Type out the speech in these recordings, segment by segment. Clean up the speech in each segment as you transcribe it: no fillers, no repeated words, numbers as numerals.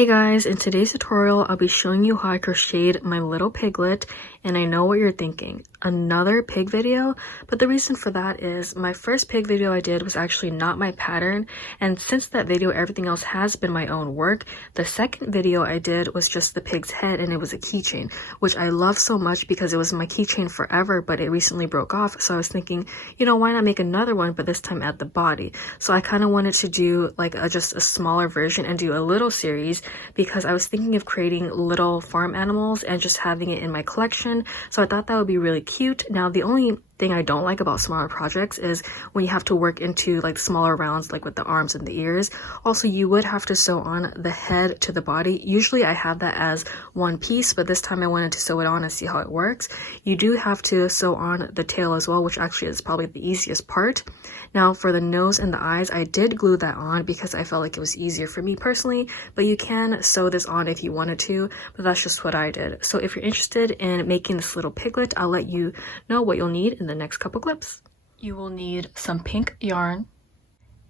Hey guys, in today's tutorial, I'll be showing you how I crocheted my little piglet, and I know what you're thinking, another pig video? But the reason for that is my first pig video I did was actually not my pattern, and since that video everything else has been my own work. The second video I did was just the pig's head, and it was a keychain, which I love so much because it was my keychain forever, but it recently broke off, so I was thinking, you know, why not make another one, but this time at the body? So I kind of wanted to do like just a smaller version and do a little series because I was thinking of creating little farm animals and just having it in my collection, so I thought that would be really cute. Now the only thing I don't like about smaller projects is when you have to work into like smaller rounds, like with the arms and the ears. Also, you would have to sew on the head to the body. Usually I have that as one piece, but this time I wanted to sew it on and see how it works. You do have to sew on the tail as well, which actually is probably the easiest part. Now for the nose and the eyes, I did glue that on because I felt like it was easier for me personally, but you can sew this on if you wanted to, but that's just what I did. So if you're interested in making this little piglet, I'll let you know what you'll need in the next couple clips. You will need some pink yarn,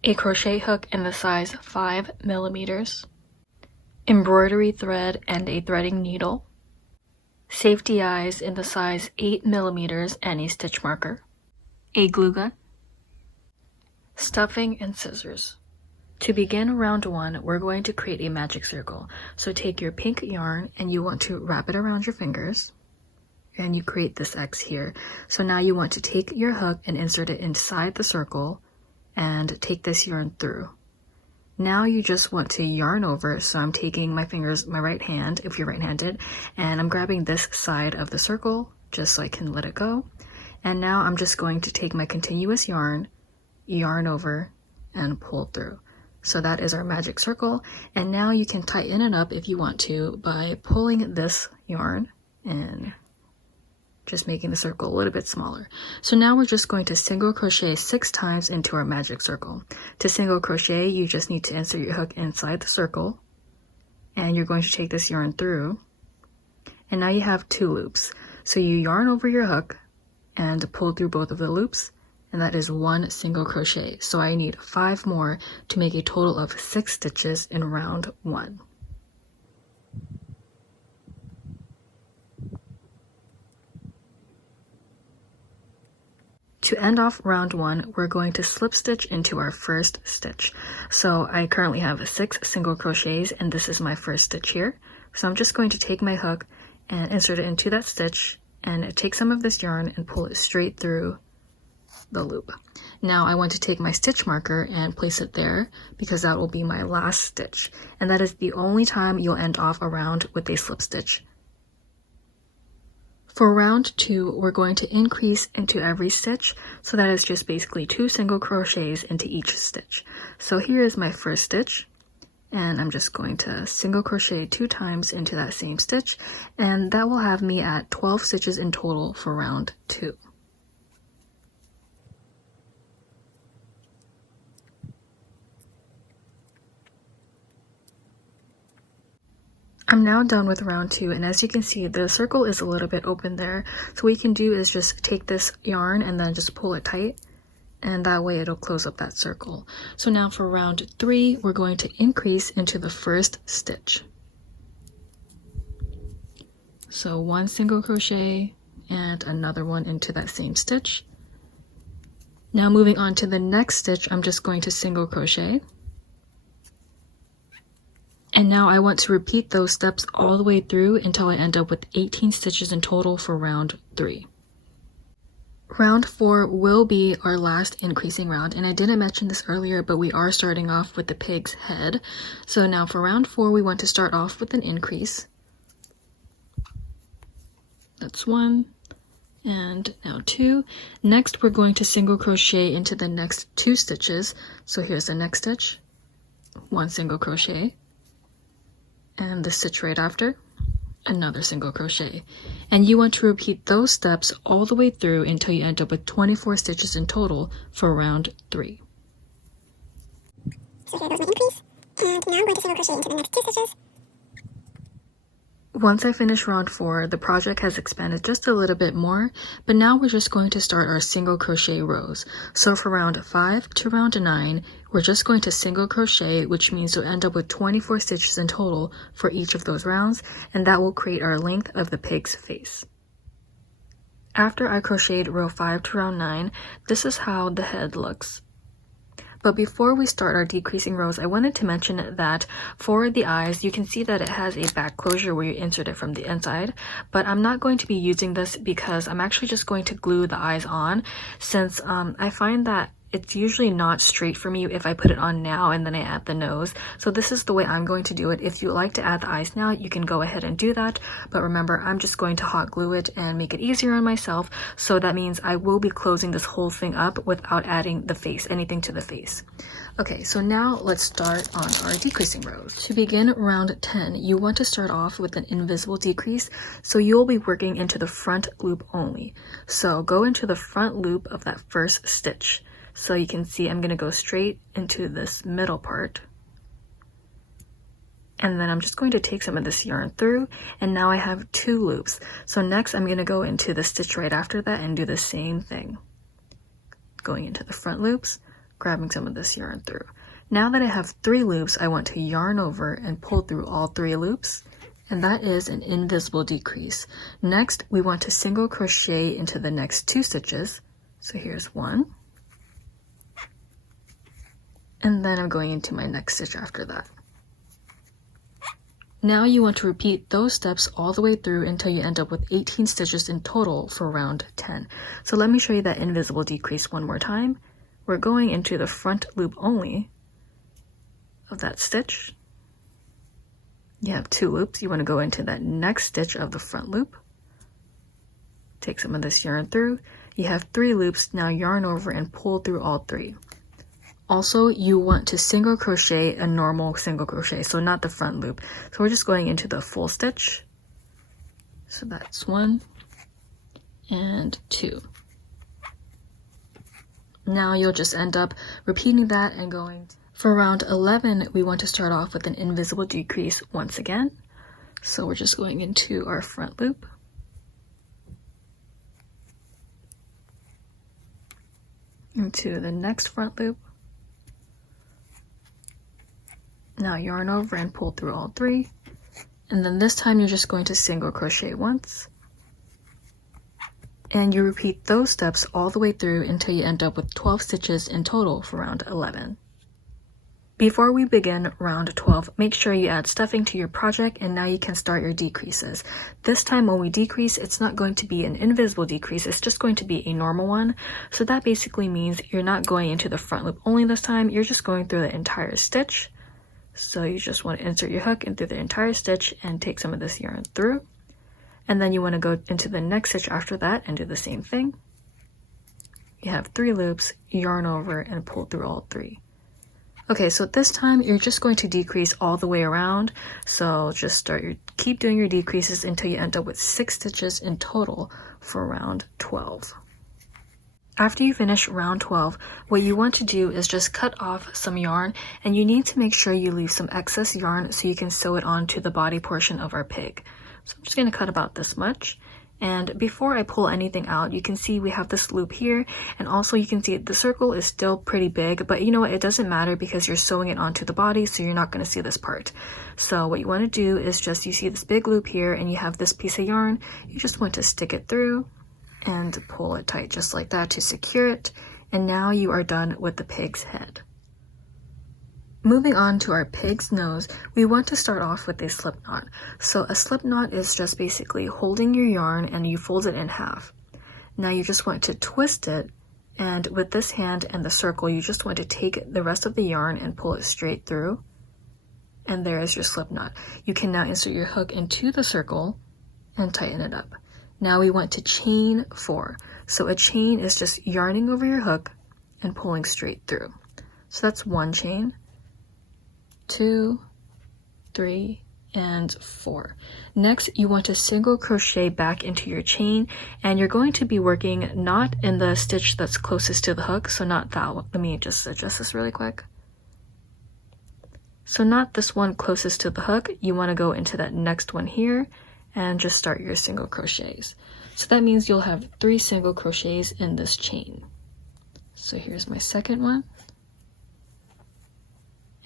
a crochet hook in the size 5mm, embroidery thread and a threading needle, safety eyes in the size 8mm and a stitch marker, a glue gun, stuffing and scissors. To begin round one, we're going to create a magic circle. So take your pink yarn and you want to wrap it around your fingers, and you create this X here. So now you want to take your hook and insert it inside the circle and take this yarn through. Now you just want to yarn over, so I'm taking my fingers, my right hand, if you're right-handed, and I'm grabbing this side of the circle just so I can let it go. And now I'm just going to take my continuous yarn over, and pull through. So that is our magic circle, and now you can tighten it up if you want to by pulling this yarn and just making the circle a little bit smaller. So now we're just going to single crochet 6 times into our magic circle. To single crochet, you just need to insert your hook inside the circle, and you're going to take this yarn through, and now you have 2 loops. So you yarn over your hook and pull through both of the loops, and that is 1 single crochet. So I need 5 more to make a total of 6 stitches in round 1. To end off round 1, we're going to slip stitch into our first stitch. So I currently have 6 single crochets, and this is my first stitch here. So I'm just going to take my hook and insert it into that stitch and take some of this yarn and pull it straight through the loop. Now I want to take my stitch marker and place it there because that will be my last stitch, and that is the only time you'll end off a round with a slip stitch. For round 2, we're going to increase into every stitch, so that is just basically 2 single crochets into each stitch. So here is my first stitch, and I'm just going to single crochet 2 times into that same stitch, and that will have me at 12 stitches in total for round 2. I'm now done with round 2, and as you can see, the circle is a little bit open there. So what you can do is just take this yarn and then just pull it tight, and that way it'll close up that circle. So now for round 3, we're going to increase into the first stitch. So 1 single crochet and another one into that same stitch. Now moving on to the next stitch, I'm just going to single crochet. And now I want to repeat those steps all the way through until I end up with 18 stitches in total for round 3. Round 4 will be our last increasing round, and I didn't mention this earlier, but we are starting off with the pig's head. So now for round 4, we want to start off with an increase. That's 1, and now 2. Next, we're going to single crochet into the next 2 stitches. So here's the next stitch, 1 single crochet. And the stitch right after, another single crochet. And you want to repeat those steps all the way through until you end up with 24 stitches in total for round 3. So here goes my increase, and now I'm going to single crochet into the next 2 stitches. Once I finish round 4, the project has expanded just a little bit more, but now we're just going to start our single crochet rows. So for round 5 to round 9, we're just going to single crochet, which means you'll end up with 24 stitches in total for each of those rounds, and that will create our length of the pig's face. After I crocheted row 5 to round 9, this is how the head looks. But before we start our decreasing rows, I wanted to mention that for the eyes, you can see that it has a back closure where you insert it from the inside, but I'm not going to be using this because I'm actually just going to glue the eyes on, since I find that it's usually not straight for me if I put it on now and then I add the nose. So this is the way I'm going to do it. If you like to add the eyes now, you can go ahead and do that. But remember, I'm just going to hot glue it and make it easier on myself. So that means I will be closing this whole thing up without adding the face, anything to the face. Okay, so now let's start on our decreasing rows. To begin round 10, you want to start off with an invisible decrease. So you'll be working into the front loop only. So go into the front loop of that first stitch. So you can see I'm going to go straight into this middle part. And then I'm just going to take some of this yarn through, and now I have 2 loops. So next I'm going to go into the stitch right after that and do the same thing. Going into the front loops, grabbing some of this yarn through. Now that I have 3 loops, I want to yarn over and pull through all 3 loops. And that is an invisible decrease. Next, we want to single crochet into the next 2 stitches. So here's 1. And then I'm going into my next stitch after that. Now you want to repeat those steps all the way through until you end up with 18 stitches in total for round 10. So let me show you that invisible decrease one more time. We're going into the front loop only of that stitch. You have 2 loops. You want to go into that next stitch of the front loop. Take some of this yarn through. You have 3 loops. Now yarn over and pull through all 3. Also, you want to single crochet a normal single crochet, so not the front loop. So we're just going into the full stitch. So that's 1 and 2. Now you'll just end up repeating that and going. For round 11, we want to start off with an invisible decrease once again. So we're just going into our front loop. Into the next front loop. Now yarn over and pull through all 3, and then this time you're just going to single crochet once, and you repeat those steps all the way through until you end up with 12 stitches in total for round 11. Before we begin round 12, make sure you add stuffing to your project, and now you can start your decreases. This time when we decrease, it's not going to be an invisible decrease, it's just going to be a normal one. So that basically means you're not going into the front loop only this time, you're just going through the entire stitch. So you just want to insert your hook in through the entire stitch and take some of this yarn through. And then you want to go into the next stitch after that and do the same thing. You have 3 loops, yarn over, and pull through all 3. Okay, so this time you're just going to decrease all the way around. So just keep doing your decreases until you end up with 6 stitches in total for round 12. After you finish round 12, what you want to do is just cut off some yarn, and you need to make sure you leave some excess yarn so you can sew it onto the body portion of our pig. So I'm just going to cut about this much. And before I pull anything out, you can see we have this loop here, and also you can see the circle is still pretty big, but you know what, it doesn't matter because you're sewing it onto the body, so you're not going to see this part. So what you want to do is just, you see this big loop here and you have this piece of yarn, you just want to stick it through and pull it tight just like that to secure it, and now you are done with the pig's head. Moving on to our pig's nose, we want to start off with a slip knot. So a slip knot is just basically holding your yarn and you fold it in half. Now you just want to twist it, and with this hand and the circle, you just want to take the rest of the yarn and pull it straight through. And there is your slip knot. You can now insert your hook into the circle and tighten it up. Now we want to chain 4. So a chain is just yarning over your hook and pulling straight through. So that's 1 chain, 2, 3, and 4. Next, you want to single crochet back into your chain, and you're going to be working not in the stitch that's closest to the hook, so not that one. Let me just adjust this really quick. So not this one closest to the hook, you want to go into that next one here, and just start your single crochets. So that means you'll have 3 single crochets in this chain. So here's my second one,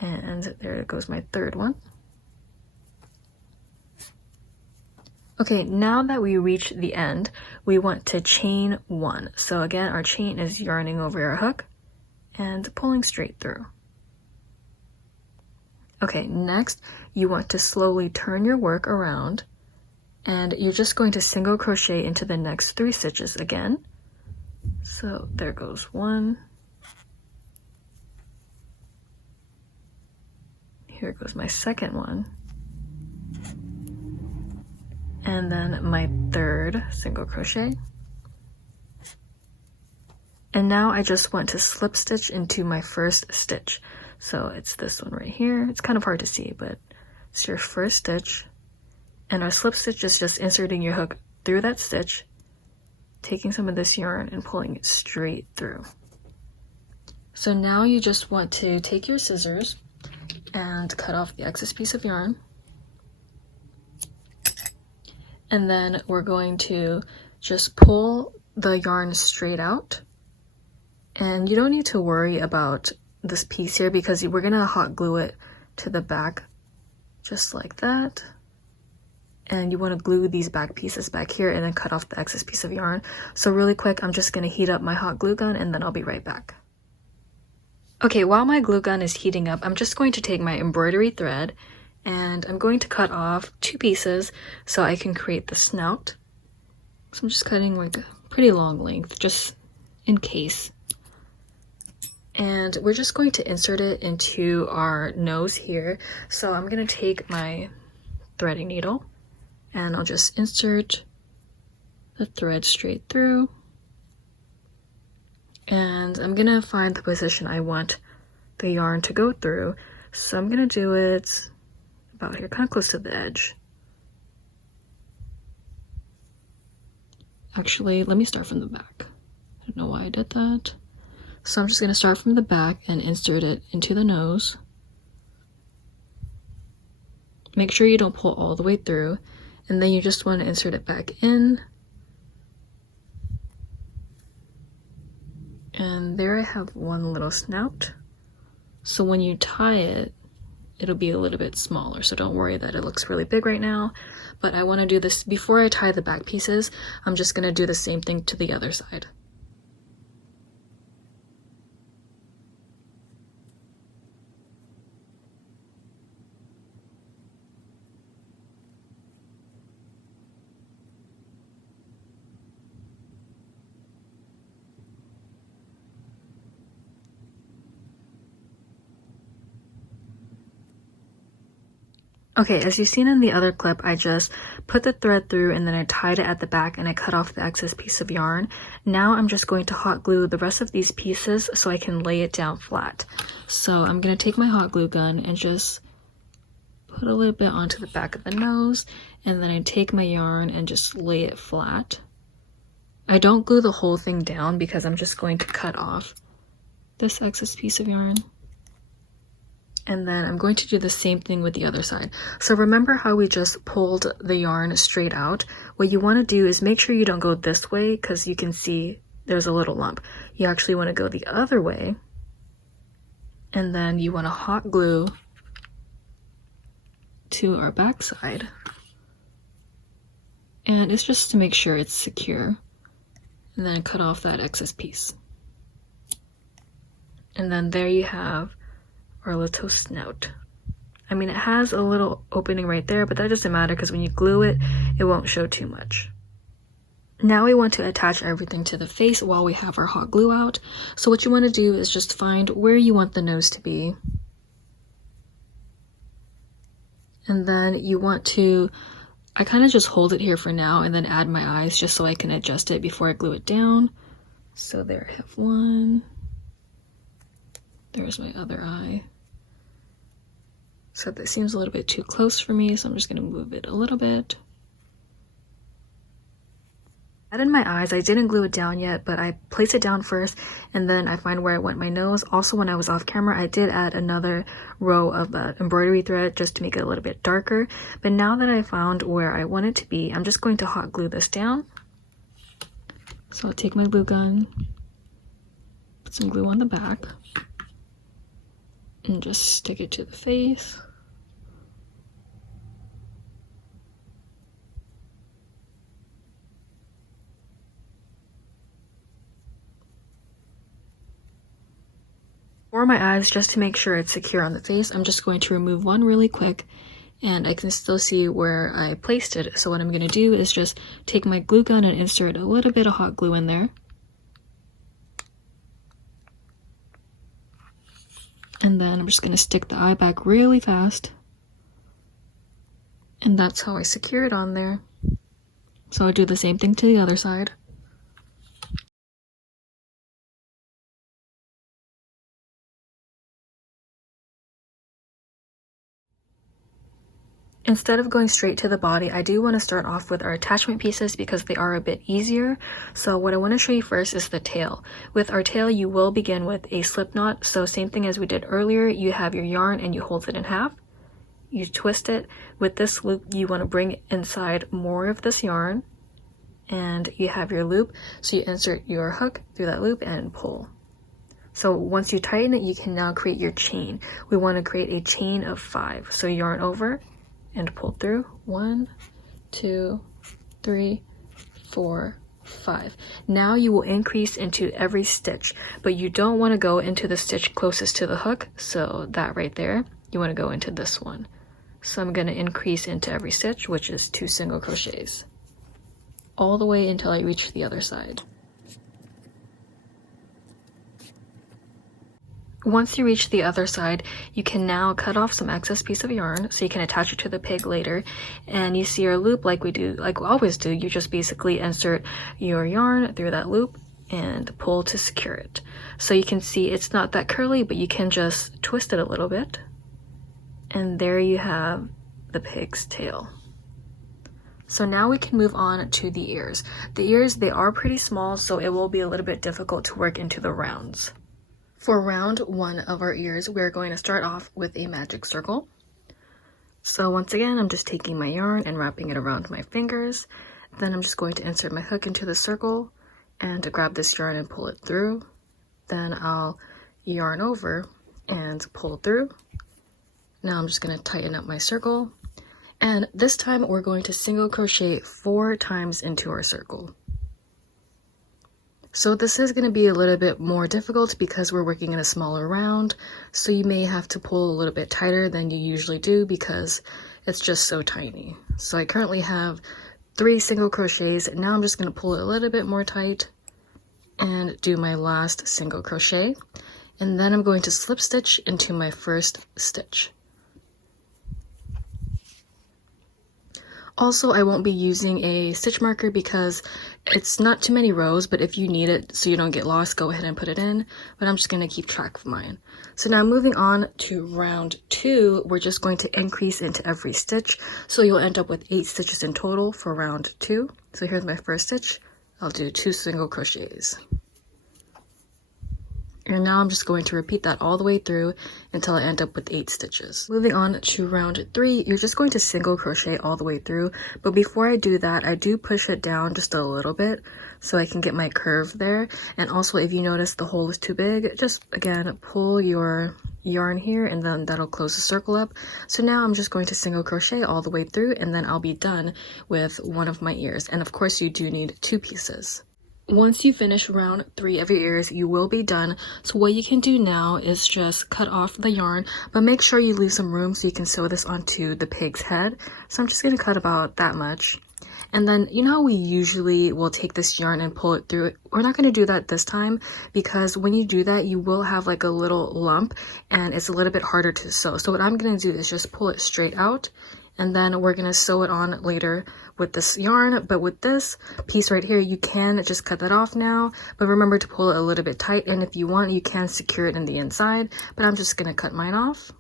and there goes my third one. Okay, now that we reach the end, we want to chain 1. So again, our chain is yarning over your hook and pulling straight through. Okay, next you want to slowly turn your work around, and you're just going to single crochet into the next 3 stitches again. So there goes 1. Here goes my second one. And then my third single crochet. And now I just want to slip stitch into my first stitch. So it's this one right here. It's kind of hard to see, but it's your first stitch. And our slip stitch is just inserting your hook through that stitch, taking some of this yarn and pulling it straight through. So now you just want to take your scissors and cut off the excess piece of yarn. And then we're going to just pull the yarn straight out. And you don't need to worry about this piece here because we're gonna hot glue it to the back just like that. And you want to glue these back pieces back here and then cut off the excess piece of yarn. So really quick, I'm just going to heat up my hot glue gun and then I'll be right back. Okay, while my glue gun is heating up, I'm just going to take my embroidery thread and I'm going to cut off 2 pieces so I can create the snout. So I'm just cutting like a pretty long length just in case. And we're just going to insert it into our nose here. So I'm going to take my threading needle and I'll just insert the thread straight through. And I'm gonna find the position I want the yarn to go through. So I'm gonna do it about here, kind of close to the edge. Actually, let me start from the back. I don't know why I did that. So I'm just gonna start from the back and insert it into the nose. Make sure you don't pull all the way through, and then you just want to insert it back in. And there I have one little snout. So when you tie it, it'll be a little bit smaller. So don't worry that it looks really big right now. But I want to do this before I tie the back pieces. I'm just going to do the same thing to the other side. Okay, as you've seen in the other clip, I just put the thread through and then I tied it at the back and I cut off the excess piece of yarn. Now I'm just going to hot glue the rest of these pieces so I can lay it down flat. So I'm going to take my hot glue gun and just put a little bit onto the back of the nose, and then I take my yarn and just lay it flat. I don't glue the whole thing down because I'm just going to cut off this excess piece of yarn. And then I'm going to do the same thing with the other side. So remember how we just pulled the yarn straight out? What you want to do is make sure you don't go this way because you can see there's a little lump. You actually want to go the other way. And then you want to hot glue to our back side. And it's just to make sure it's secure. And then cut off that excess piece. And then there you have our little snout. I mean, it has a little opening right there, but that doesn't matter because when you glue it, it won't show too much. Now we want to attach everything to the face while we have our hot glue out. So what you want to do is just find where you want the nose to be. And then you want to, I kind of just hold it here for now and then add my eyes just so I can adjust it before I glue it down. So there I have one. There's my other eye. So that seems a little bit too close for me, so I'm just going to move it a little bit. In my eyes, I didn't glue it down yet, but I placed it down first and then I find where I want my nose. Also, when I was off camera, I did add another row of embroidery thread just to make it a little bit darker. But now that I found where I want it to be, I'm just going to hot glue this down. So I'll take my glue gun, put some glue on the back, and just stick it to the face. For my eyes, just to make sure it's secure on the face, I'm just going to remove one really quick, and I can still see where I placed it. So what I'm going to do is just take my glue gun and insert a little bit of hot glue in there. And then I'm just going to stick the eye back really fast. And that's how I secure it on there. So I'll do the same thing to the other side. Instead of going straight to the body, I do want to start off with our attachment pieces because they are a bit easier. So what I want to show you first is the tail. With our tail, you will begin with a slip knot. So same thing as we did earlier, you have your yarn and you hold it in half. You twist it. With this loop, you want to bring inside more of this yarn. And you have your loop. So you insert your hook through that loop and pull. So once you tighten it, you can now create your chain. We want to create a chain of 5. So yarn over and pull through. 1, 2, 3, 4, 5. Now you will increase into every stitch, but you don't want to go into the stitch closest to the hook. So that right there, you want to go into this one. So I'm going to increase into every stitch, which is 2 single crochets, all the way until I reach the other side. Once you reach the other side, you can now cut off some excess piece of yarn so you can attach it to the pig later. And you see your loop like we always do. You just basically insert your yarn through that loop and pull to secure it. So you can see it's not that curly, but you can just twist it a little bit. And there you have the pig's tail. So now we can move on to the ears. The ears, they are pretty small, so it will be a little bit difficult to work into the rounds. For round 1 of our ears, we're going to start off with a magic circle. So once again, I'm just taking my yarn and wrapping it around my fingers. Then I'm just going to insert my hook into the circle and grab this yarn and pull it through. Then I'll yarn over and pull through. Now I'm just going to tighten up my circle. And this time we're going to single crochet 4 times into our circle. So this is going to be a little bit more difficult because we're working in a smaller round, so you may have to pull a little bit tighter than you usually do because it's just so tiny. So I currently have 3 single crochets. Now I'm just going to pull it a little bit more tight and do my last single crochet, and then I'm going to slip stitch into my first stitch. Also, I won't be using a stitch marker because it's not too many rows, but if you need it so you don't get lost, go ahead and put it in. But I'm just going to keep track of mine. So now moving on to round 2, we're just going to increase into every stitch. So you'll end up with 8 stitches in total for round 2. So here's my first stitch. I'll do 2 single crochets. And now I'm just going to repeat that all the way through until I end up with 8 stitches. Moving on to round 3, you're just going to single crochet all the way through. But before I do that, I do push it down just a little bit so I can get my curve there. And also, if you notice the hole is too big, just again, pull your yarn here and then that'll close the circle up. So now I'm just going to single crochet all the way through and then I'll be done with one of my ears. And of course, you do need 2 pieces. Once you finish round 3 of your ears, you will be done. So what you can do now is just cut off the yarn, but make sure you leave some room so you can sew this onto the pig's head. So I'm just going to cut about that much. And then, you know how we usually will take this yarn and pull it through? We're not going to do that this time because when you do that, you will have like a little lump and it's a little bit harder to sew. So what I'm going to do is just pull it straight out and then we're going to sew it on later with this yarn. But with this piece right here, you can just cut that off now, but remember to pull it a little bit tight, and if you want, you can secure it in the inside, but I'm just going to cut mine off.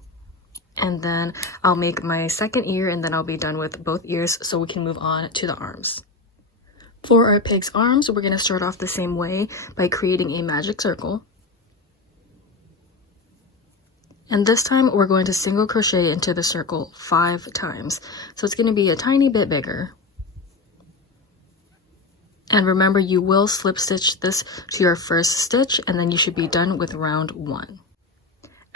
And then I'll make my second ear and then I'll be done with both ears so we can move on to the arms. For our pig's arms, we're going to start off the same way by creating a magic circle. And this time we're going to single crochet into the circle 5 times. So it's going to be a tiny bit bigger. And remember, you will slip stitch this to your first stitch, and then you should be done with round 1.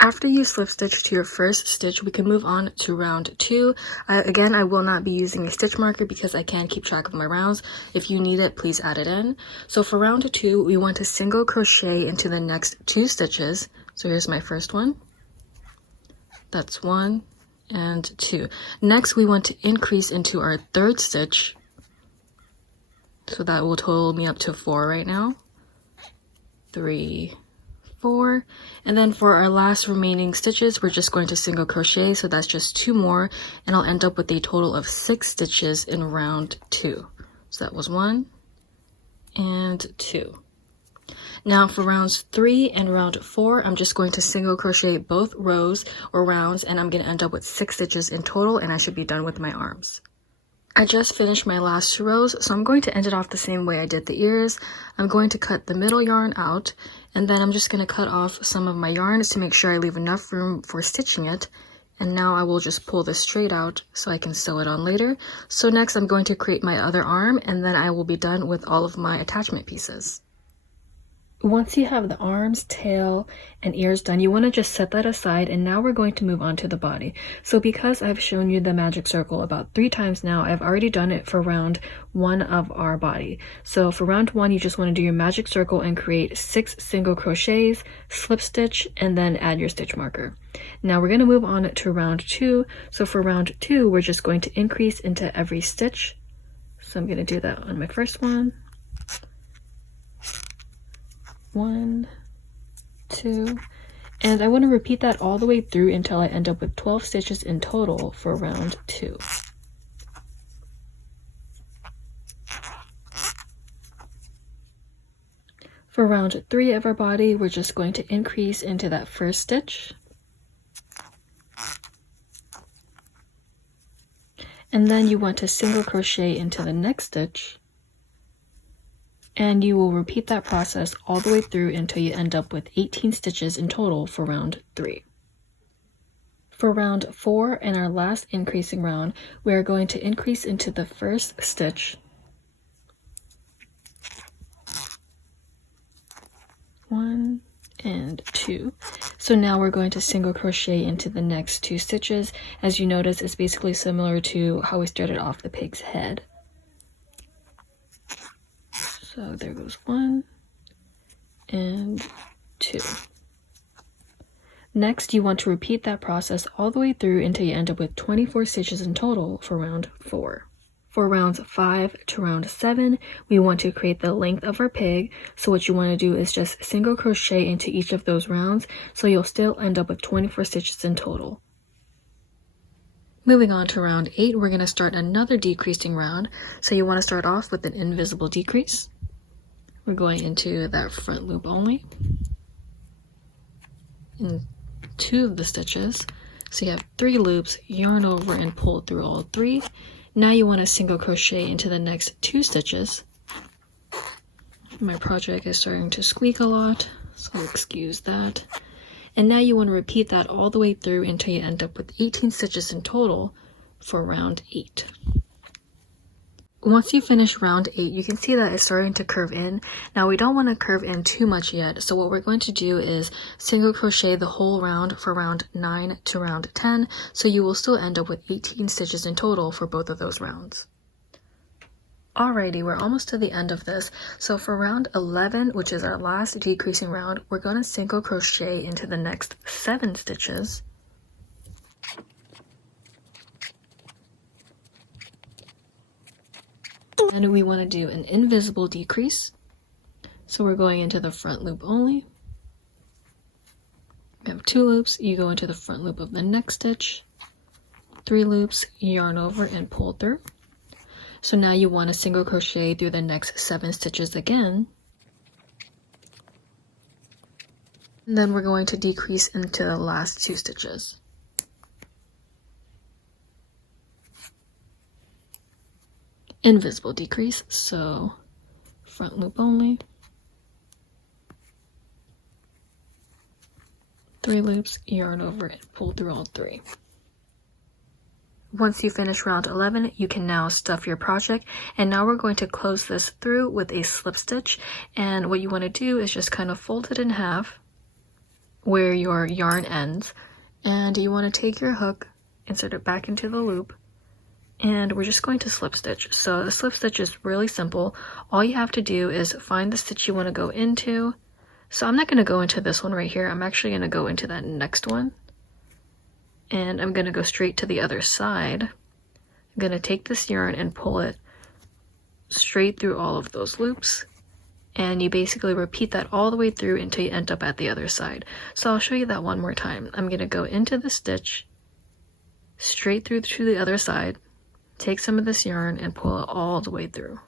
After you slip stitch to your first stitch, we can move on to round 2. Again, I will not be using a stitch marker because I can't keep track of my rounds. If you need it, please add it in. So for round 2, we want to single crochet into the next 2 stitches. So here's my first one. That's 1 and 2. Next, we want to increase into our 3rd stitch. So that will total me up to 4 right now. 3, 4, and then for our last remaining stitches, we're just going to single crochet, so that's just 2 more, and I'll end up with a total of 6 stitches in round 2. So that was 1 and 2. Now for rounds 3 and round 4, I'm just going to single crochet both rows or rounds, and I'm going to end up with 6 stitches in total, and I should be done with my arms. I just finished my last 2 rows, so I'm going to end it off the same way I did the ears. I'm going to cut the middle yarn out, and then I'm just going to cut off some of my yarns to make sure I leave enough room for stitching it. And now I will just pull this straight out so I can sew it on later. So next I'm going to create my other arm, and then I will be done with all of my attachment pieces. Once you have the arms, tail, and ears done, you want to just set that aside, and now we're going to move on to the body. So because I've shown you the magic circle about 3 times now, I've already done it for round 1 of our body. So for round 1, you just want to do your magic circle and create 6 single crochets, slip stitch, and then add your stitch marker. Now we're going to move on to round 2. So for round 2, we're just going to increase into every stitch. So I'm going to do that on my first one. 1, 2, and I want to repeat that all the way through until I end up with 12 stitches in total for round 2. For round 3 of our body, we're just going to increase into that first stitch. And then you want to single crochet into the next stitch. And you will repeat that process all the way through until you end up with 18 stitches in total for round 3. For round 4 and our last increasing round, we are going to increase into the first stitch. 1 and 2. So now we're going to single crochet into the next 2 stitches. As you notice, it's basically similar to how we started off the pig's head. So there goes 1 and 2. Next, you want to repeat that process all the way through until you end up with 24 stitches in total for round 4. For rounds 5 to round 7, we want to create the length of our pig. So what you want to do is just single crochet into each of those rounds, so you'll still end up with 24 stitches in total. Moving on to round 8, we're going to start another decreasing round. So you want to start off with an invisible decrease. We're going into that front loop only in 2 of the stitches. So you have 3 loops, yarn over and pull through all 3. Now you want to single crochet into the next 2 stitches. My project is starting to squeak a lot, so excuse that. And now you want to repeat that all the way through until you end up with 18 stitches in total for round 8. Once you finish round 8, you can see that it's starting to curve in. Now we don't want to curve in too much yet, so what we're going to do is single crochet the whole round for round 9 to round 10, so you will still end up with 18 stitches in total for both of those rounds. Alrighty, we're almost to the end of this. So for round 11, which is our last decreasing round, we're going to single crochet into the next 7 stitches. And we want to do an invisible decrease. So we're going into the front loop only. We have 2 loops, you go into the front loop of the next stitch. 3 loops, yarn over and pull through. So now you want to single crochet through the next 7 stitches again. And then we're going to decrease into the last 2 stitches. invisible decrease, so front loop only. 3 loops, yarn over, and pull through all 3. Once you finish round 11, you can now stuff your project, and now we're going to close this through with a slip stitch. And what you want to do is just kind of fold it in half where your yarn ends, and you want to take your hook, insert it back into the loop, and we're just going to slip stitch. So the slip stitch is really simple. All you have to do is find the stitch you want to go into. So I'm not going to go into this one right here. I'm actually going to go into that next one. And I'm going to go straight to the other side. I'm going to take this yarn and pull it straight through all of those loops. And you basically repeat that all the way through until you end up at the other side. So I'll show you that one more time. I'm going to go into the stitch, straight through to the other side, take some of this yarn and pull it all the way through.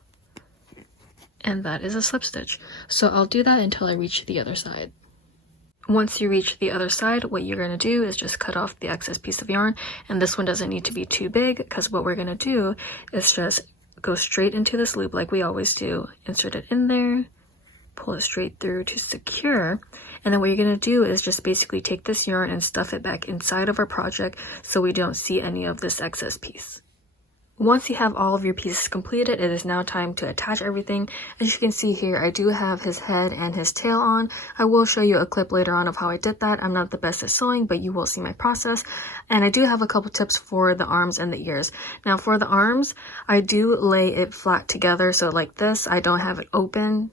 And that is a slip stitch. So I'll do that until I reach the other side. Once you reach the other side, what you're going to do is just cut off the excess piece of yarn, and this one doesn't need to be too big, because what we're going to do is just go straight into this loop like we always do, insert it in there, pull it straight through to secure, and then what you're going to do is just basically take this yarn and stuff it back inside of our project so we don't see any of this excess piece. Once you have all of your pieces completed, it is now time to attach everything. As you can see here, I do have his head and his tail on. I will show you a clip later on of how I did that. I'm not the best at sewing, but you will see my process. And I do have a couple tips for the arms and the ears. Now for the arms, I do lay it flat together, so like this. I don't have it open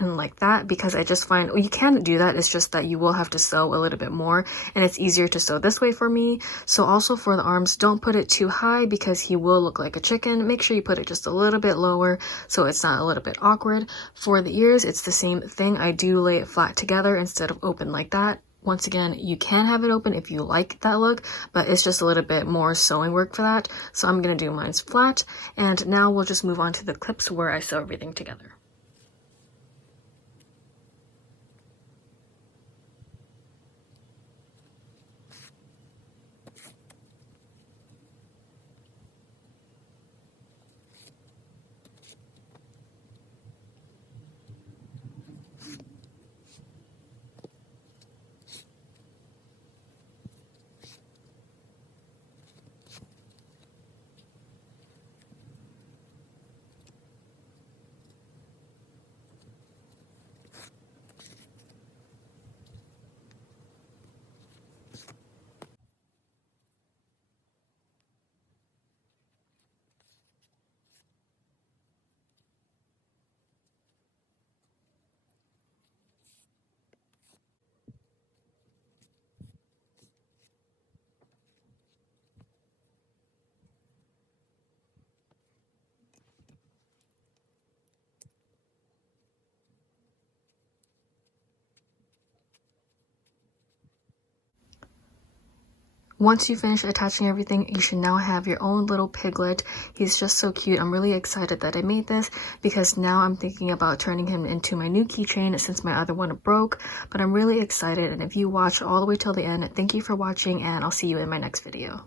and like that, because I just find, well, you can do that, it's just that you will have to sew a little bit more, and it's easier to sew this way for me. So also for the arms, don't put it too high because he will look like a chicken. Make sure you put it just a little bit lower so it's not a little bit awkward. For the ears, it's the same thing. I do lay it flat together instead of open like that. Once again, you can have it open if you like that look, but it's just a little bit more sewing work for that. So I'm going to do mine's flat, and now we'll just move on to the clips where I sew everything together. Once you finish attaching everything, you should now have your own little piglet. He's just so cute. I'm really excited that I made this because now I'm thinking about turning him into my new keychain since my other one broke. But I'm really excited, and if you watch all the way till the end, thank you for watching, and I'll see you in my next video.